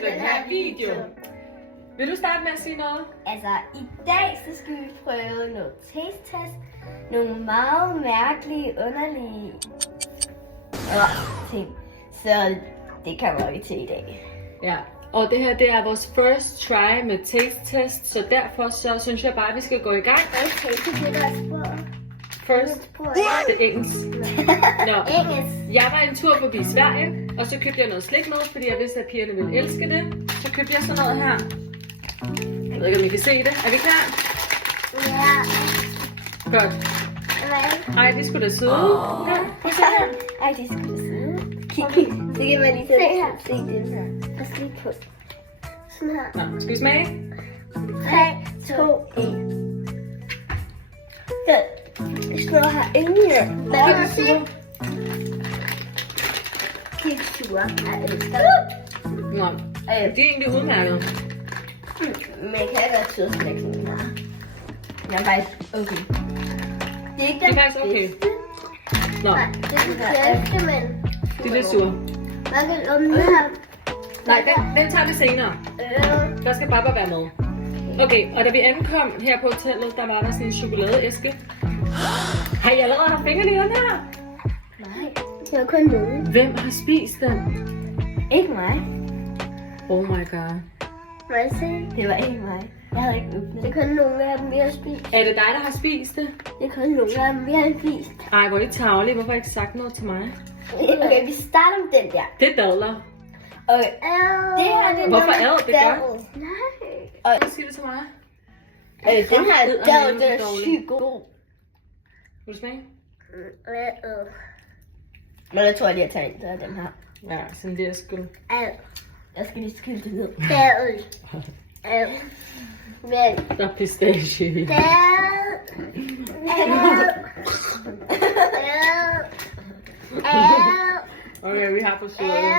til den her video. Vil du starte med at sige noget? Altså, i dag så skal vi prøve noget taste test. Nogle meget mærkelige, underlige ting. Så det kommer vi til i dag. Ja. Og det her, det er vores first try med taste test, så derfor så synes jeg bare, at vi skal gå i gang. Okay, så det der sprog. First, det er engelsk. Nå. Jeg var en tur forbi Sverige, og så købte jeg noget slik med, fordi jeg vidste, at pigerne ville elske det. Så købte jeg sådan noget her. Jeg ved ikke, om I kan se det. Er vi klar? Ja. Godt. Ej, det skulle da sidde. Ja, prøv at se her. Ej, det skulle da sidde. Kig. Så kan man lige se den her. Pas lige på. Sådan her. Nå, skal vi smage? 3, 2, 1. Jeg slår her ingen. Hvad er det, siger? Helt sure. Jeg elsker det. Nå, det er egentlig udmærket. Men jeg kan godt sidde og smække sådan her. Jeg er faktisk okay. Det er ikke Det er faktisk okay. Nå, Nej, det er det bedste, men... det er lidt sur. Man kan lumme her. Nej, den tager vi senere. Der skal Baba være med. Okay, og da vi ankom her på hotellet, der var der sådan en chokoladeæske. Har I allerede haft fingrene i den her? Nej, det var kun nogen. Hvem har spist den? Ikke mig. Oh my god. Må jeg se? Det var ikke mig. Jeg havde ikke åbnet. Det er kun nogle af dem, vi har spist. Er det dig, der har spist det? Det er kun nogle af dem, vi har spist. Ej, hvor er I tarvelige. Hvorfor har I ikke sagt noget til mig? Okay, vi starter med den der. Det er dadler. Okay. Det her, det er Hvorfor er det godt? Nej. Hvad siger du til mig? Den her, den er sygt god. Vil du smage? Men jeg tror, at jeg tager en af dem her. Ja, sådan lige skyld. Jeg skal lige skylde det ned. Men... Der er pistache i. Okay, vi har forsøget det.